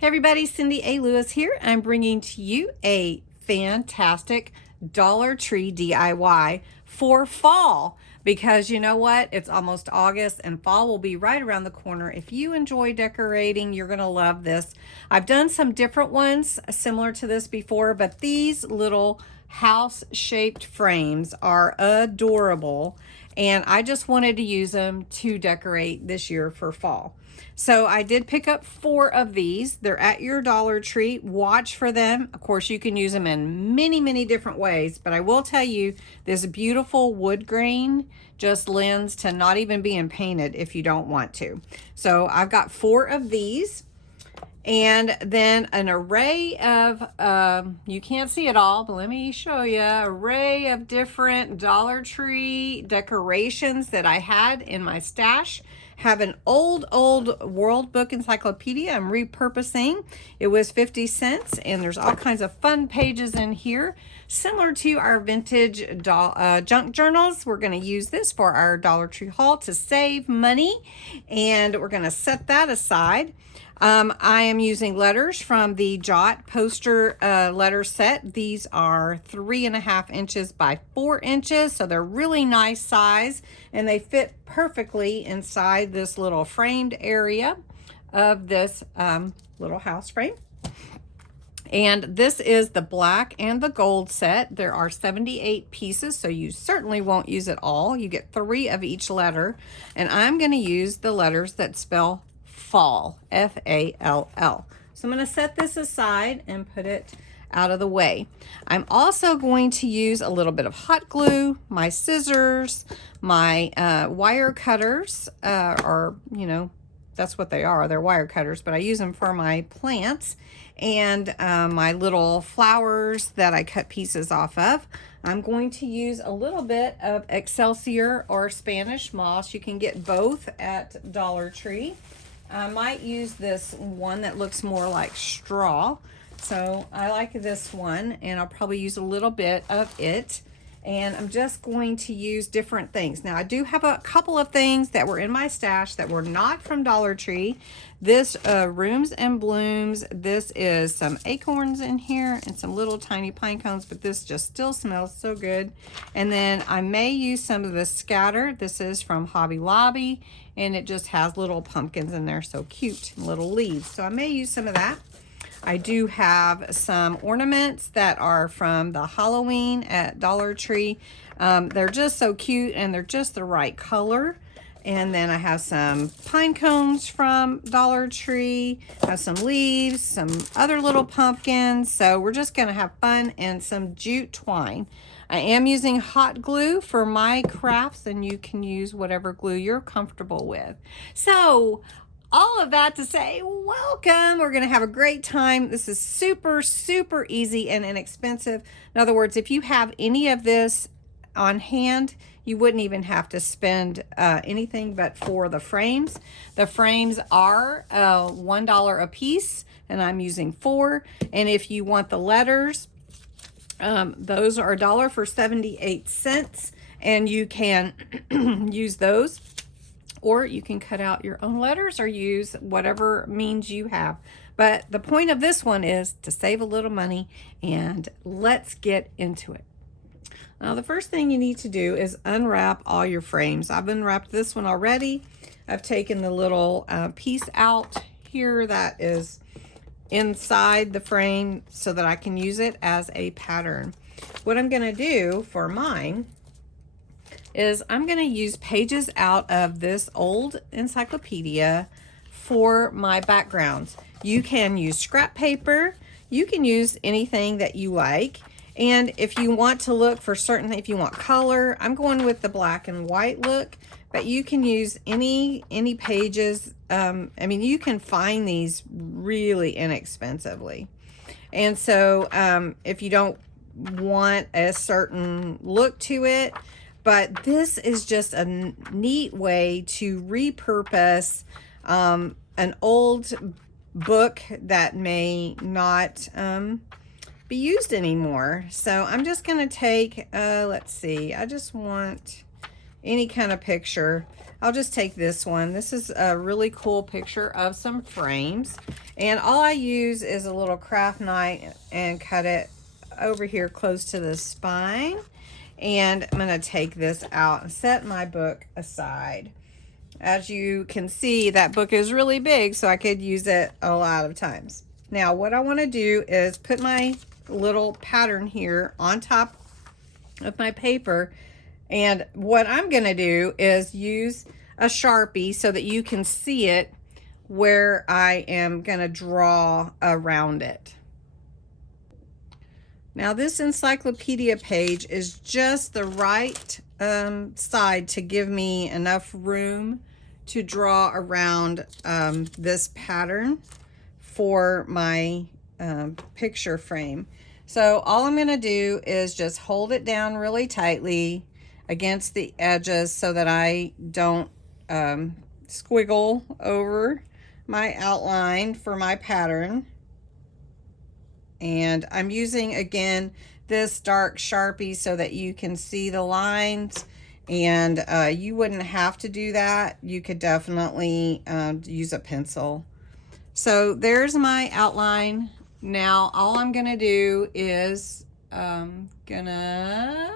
Hey everybody, Cindy A. Lewis here. I'm bringing to you a fantastic Dollar Tree DIY for fall because you know what? It's almost August and fall will be right around the corner. If you enjoy decorating, you're going to love this. I've done some different ones similar to this before, but these little house-shaped frames are adorable and I just wanted to use them to decorate this year for fall. So I did pick up 4 of these. They're at your Dollar Tree. Watch for them. Of course, you can use them in many different ways, but I will tell you this beautiful wood grain just lends to not even being painted if you don't want to. So I've got 4 of these. And then an array of, you can't see it all, but let me show you, array of different Dollar Tree decorations that I had in my stash. Have an old World Book Encyclopedia I'm repurposing. It was 50 cents, and there's all kinds of fun pages in here. Similar to our vintage junk journals, we're going to use this for our Dollar Tree haul to save money, and we're going to set that aside. I am using letters from the Jot poster letter set. These are 3.5 inches by 4 inches, so they're really nice size, and they fit perfectly inside this little framed area of this little house frame. And this is the black and the gold set. There are 78 pieces, so you certainly won't use it all. You get 3 of each letter, and I'm going to use the letters that spell fall, F-A-L-L. So I'm going to set this aside and put it out of the way. I'm also going to use a little bit of hot glue, my scissors, my wire cutters, or you know, that's what they are. They're wire cutters, but I use them for my plants and my little flowers that I cut pieces off of. I'm going to use a little bit of Excelsior or Spanish moss. You can get both at Dollar Tree. I might use this one that looks more like straw. So I like this one, and I'll probably use a little bit of it. And I'm just going to use different things. Now I do have a couple of things that were in my stash that were not from Dollar Tree. This Rooms and Blooms, this is some acorns in here and some little tiny pine cones, but this just still smells so good. And then I may use some of the scatter. This is from Hobby Lobby, and it just has little pumpkins in there, so cute, little leaves. So I may use some of that. I do have some ornaments that are from the Halloween at Dollar Tree. They're just so cute, and they're just the right color. And then I have some pine cones from Dollar Tree. I have some leaves, some other little pumpkins. So we're just going to have fun, and some jute twine. I am using hot glue for my crafts, and you can use whatever glue you're comfortable with. So all of that to say, welcome. We're going to have a great time. This is super easy and inexpensive. In other words, if you have any of this on hand, you wouldn't even have to spend anything but for the frames. The frames are $1 a piece, and I'm using 4. And if you want the letters, those are $1 for 78 cents, and you can use those. Or you can cut out your own letters or use whatever means you have. But the point of this one is to save a little money, and let's get into it. Now, the first thing you need to do is unwrap all your frames. I've unwrapped this one already. I've taken the little piece out here that is inside the frame so that I can use it as a pattern. What I'm going to do for mine is I'm going to use pages out of this old encyclopedia for my backgrounds. You can use scrap paper. You can use anything that you like. And if you want to look for certain, if you want color, I'm going with the black and white look, but you can use any pages. I mean, you can find these really inexpensively. And so if you don't want a certain look to it, but this is just a neat way to repurpose an old book that may not be used anymore. So I'm just going to take, let's see, I just want any kind of picture. I'll just take this one. This is a really cool picture of some frames. And all I use is a little craft knife and cut it over here close to the spine. And I'm going to take this out and set my book aside. As you can see, that book is really big, so I could use it a lot of times. Now, what I want to do is put my little pattern here on top of my paper. And what I'm going to do is use a Sharpie so that you can see it where I am going to draw around it. Now, this encyclopedia page is just the right side to give me enough room to draw around this pattern for my picture frame. So all I'm going to do is just hold it down really tightly against the edges so that I don't squiggle over my outline for my pattern. And I'm using, again, this dark Sharpie so that you can see the lines. And you wouldn't have to do that. You could definitely use a pencil. So there's my outline. Now all I'm gonna do is gonna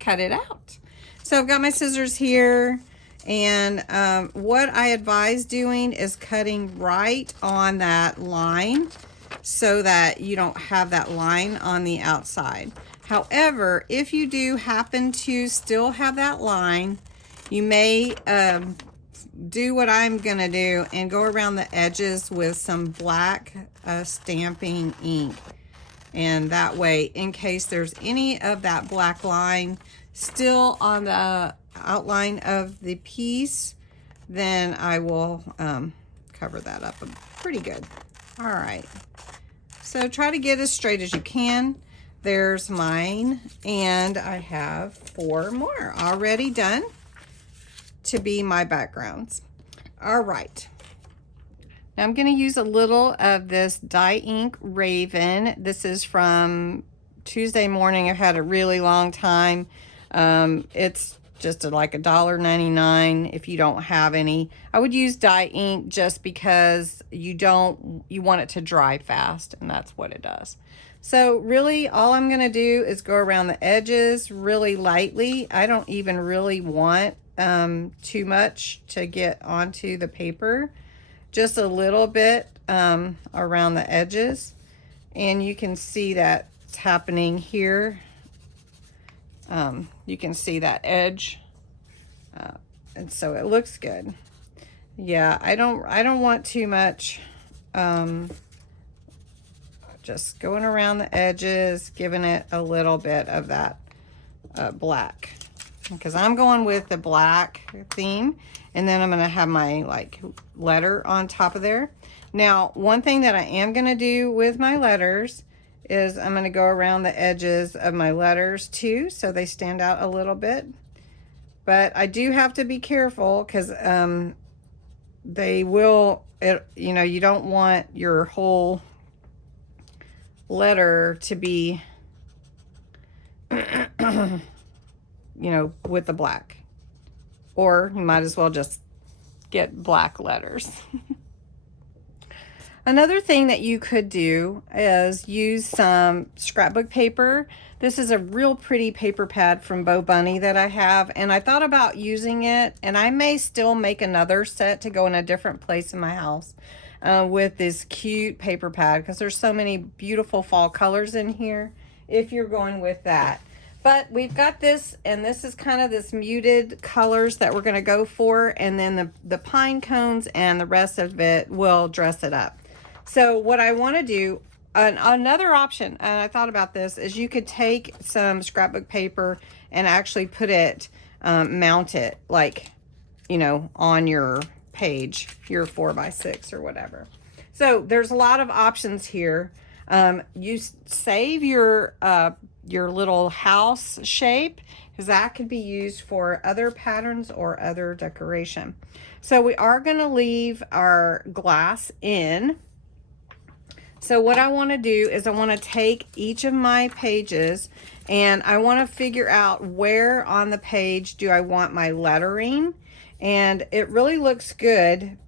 cut it out. So I've got my scissors here, and what I advise doing is cutting right on that line so that you don't have that line on the outside. However, if you do happen to still have that line, you may do what I'm gonna do and go around the edges with some black stamping ink. And that way, in case there's any of that black line still on the outline of the piece, then I will cover that up pretty good. All right, so try to get as straight as you can. There's mine, and I have 4 more already done to be my backgrounds. All right. Now I'm going to use a little of this dye ink Raven. This is from Tuesday morning. I've had a really long time. It's just like $1.99 if you don't have any. I would use dye ink just because you want it to dry fast, and that's what it does. So really all I'm going to do is go around the edges really lightly. I don't even really want too much to get onto the paper, just a little bit around the edges, and you can see that it's happening here. You can see that edge, and so it looks good. Yeah, I don't want too much. Just going around the edges, giving it a little bit of that black, because I'm going with the black theme, and then I'm going to have my like letter on top of there. Now, one thing that I am going to do with my letters is I'm going to go around the edges of my letters too, so they stand out a little bit. But I do have to be careful, because they will, you know, you don't want your whole letter to be you know, with the black, or you might as well just get black letters. Another thing that you could do is use some scrapbook paper. This is a real pretty paper pad from Bo Bunny that I have, and I thought about using it, and I may still make another set to go in a different place in my house with this cute paper pad, because there's so many beautiful fall colors in here if you're going with that. But we've got this, and this is kind of this muted colors that we're going to go for, and then the pine cones and the rest of it will dress it up. So what I want to do, another option, and I thought about this, is you could take some scrapbook paper and actually put it, mount it, like, you know, on your page, your 4x6 or whatever. So there's a lot of options here. You save your little house shape, because that could be used for other patterns or other decoration. So we are going to leave our glass in. so what I want to do is I want to take each of my pages and I want to figure out where on the page do I want my lettering. And it really looks good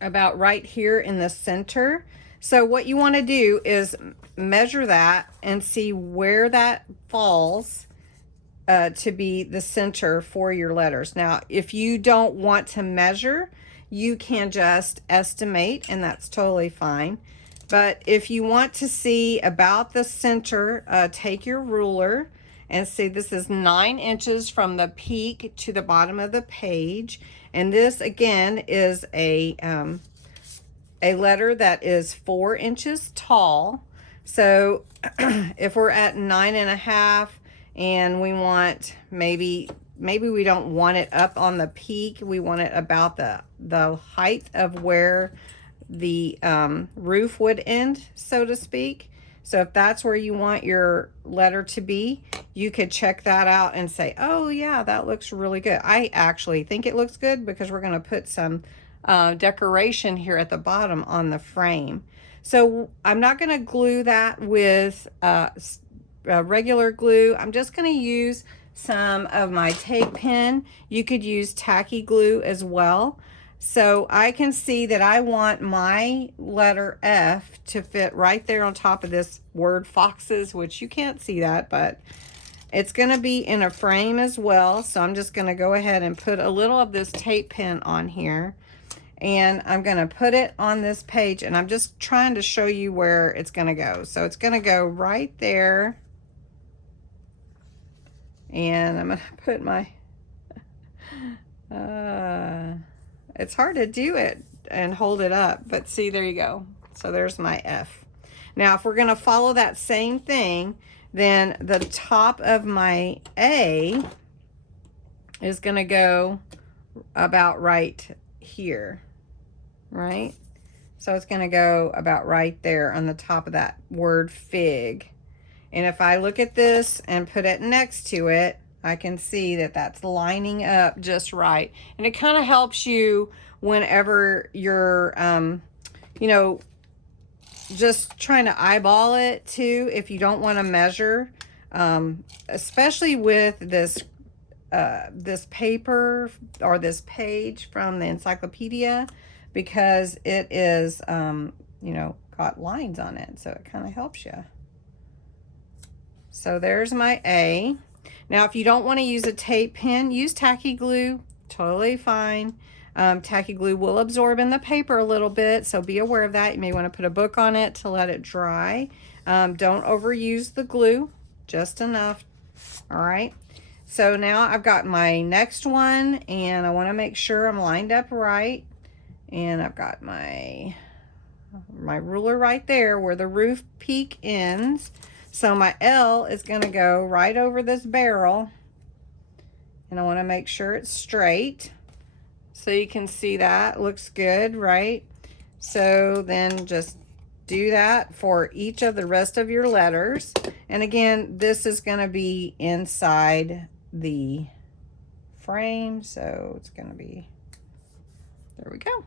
about right here in the center. So what you want to do is measure that and see where that falls to be the center for your letters. Now, if you don't want to measure, you can just estimate, and that's totally fine. But if you want to see about the center, take your ruler and see this is 9 inches from the peak to the bottom of the page. And this again is a letter that is 4 inches tall. So if we're at 9.5 and we want maybe we don't want it up on the peak, we want it about the height of where the roof would end, so to speak. So if that's where you want your letter to be, you could check that out and say, oh yeah, that looks really good. I actually think it looks good because we're going to put some decoration here at the bottom on the frame. So I'm not going to glue that with regular glue. I'm just going to use some of my tape pen. You could use tacky glue as well. So I can see that I want my letter F to fit right there on top of this word foxes, which you can't see that, but it's going to be in a frame as well. So I'm just going to go ahead and put a little of this tape pen on here. And I'm going to put it on this page, and I'm just trying to show you where it's going to go. So it's going to go right there. And I'm going to put my, it's hard to do it and hold it up, but see, there you go. So there's my F. Now, if we're going to follow that same thing, then the top of my A is going to go about right here. Right? So it's going to go about right there on the top of that word fig. And if I look at this and put it next to it, I can see that that's lining up just right. And it kind of helps you whenever you're, you know, just trying to eyeball it too, if you don't want to measure, especially with this paper or this page from the Encyclopedia, because it is, you know, got lines on it. So it kind of helps you. So there's my A. Now, if you don't want to use a tape pen, use tacky glue. Totally fine. Tacky glue will absorb in the paper a little bit, so be aware of that. You may want to put a book on it to let it dry. Don't overuse the glue, just enough. All right. So now I've got my next one, and I want to make sure I'm lined up right. And I've got my ruler right there where the roof peak ends. So my L is going to go right over this barrel. And I want to make sure it's straight. So you can see that. Looks good, right? So then just do that for each of the rest of your letters. And again, this is going to be inside the frame. So it's going to be, there we go.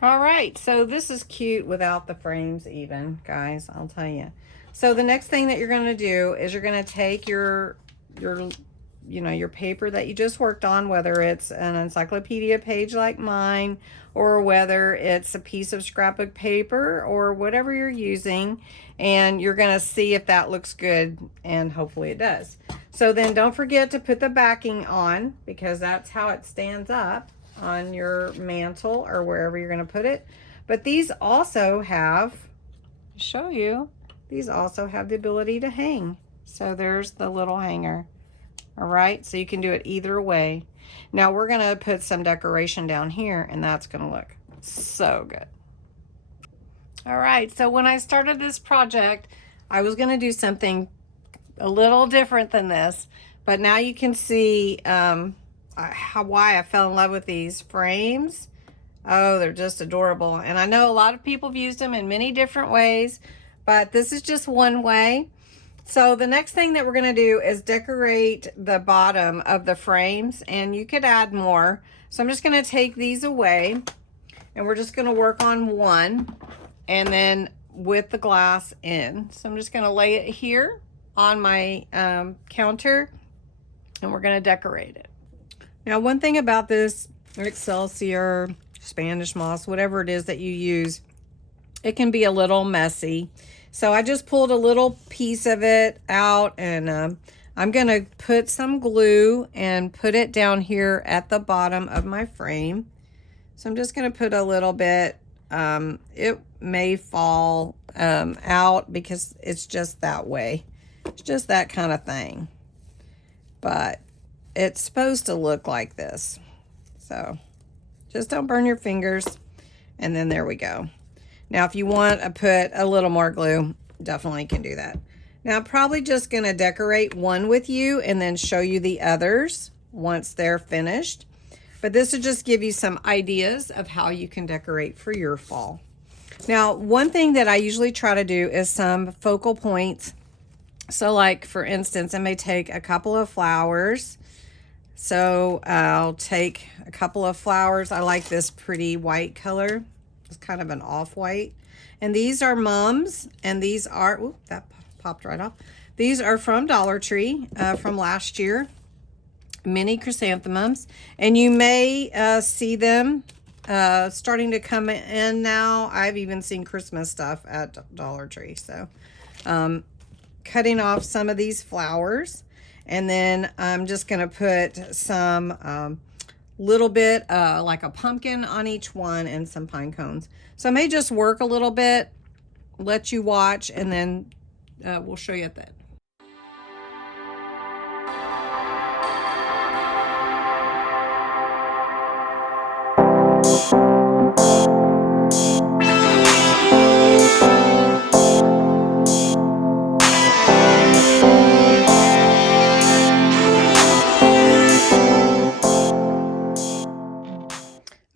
All right, so this is cute without the frames even, guys, I'll tell you. So the next thing that you're going to do is you're going to take your paper that you just worked on, whether it's an encyclopedia page like mine, or whether it's a piece of scrapbook paper or whatever you're using, and you're going to see if that looks good, and hopefully it does. So then don't forget to put the backing on, because that's how it stands up on your mantle or wherever you're going to put it. But these also have, show you, these also have the ability to hang. So there's the little hanger. All right, so you can do it either way. Now we're going to put some decoration down here, and that's going to look so good. All right, so when I started this project, I was going to do something a little different than this, but now you can see why I fell in love with these frames. Oh, they're just adorable. And I know a lot of people have used them in many different ways, but this is just one way. So the next thing that we're going to do is decorate the bottom of the frames, and you could add more. So I'm just going to take these away, and we're just going to work on one. and then with the glass in. So I'm just going to lay it here on my counter, and we're going to decorate it. Now, one thing about this Excelsior, Spanish moss, whatever it is that you use, it can be a little messy. So I just pulled a little piece of it out, and I'm going to put some glue and put it down here at the bottom of my frame. So I'm just going to put a little bit. It may fall out because it's just that way. It's just that kind of thing. But it's supposed to look like this. So just don't burn your fingers. And then there we go. Now, if you want to put a little more glue, definitely can do that. Now, I'm probably just going to decorate one with you and then show you the others once they're finished. But this will just give you some ideas of how you can decorate for your fall. Now, one thing that I usually try to do is some focal points. So like, for instance, I may take a couple of flowers. So I'll take a couple of flowers. I like this pretty white color. It's kind of an off-white. And these are mums, and these are, oop, that popped right off. These are from Dollar Tree from last year. Mini chrysanthemums. And you may see them starting to come in now. I've even seen Christmas stuff at Dollar Tree. So cutting off some of these flowers. And then I'm just going to put some little bit like a pumpkin on each one and some pine cones. So I may just work a little bit, let you watch, and then we'll show you at that.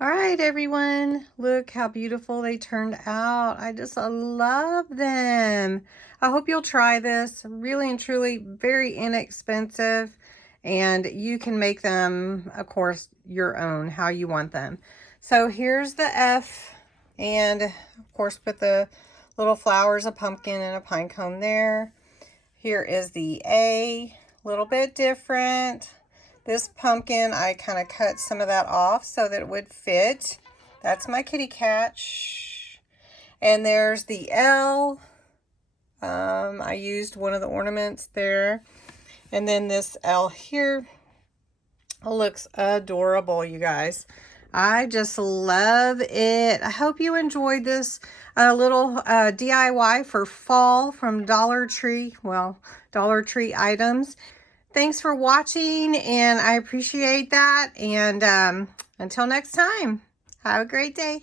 All right, everyone, look how beautiful they turned out. I just love them. I hope you'll try this. Really and truly very inexpensive, and you can make them, of course, your own, how you want them. So here's the F, and of course put the little flowers, a pumpkin and a pine cone there. Here is the A, a little bit different. This pumpkin, I kind of cut some of that off so that it would fit. That's my kitty cat. Shh. And there's the L. I used one of the ornaments there. And then this L here looks adorable, you guys. I just love it. I hope you enjoyed this little DIY for fall from Dollar Tree. Well, Dollar Tree items. Thanks for watching, and I appreciate that. And until next time, have a great day.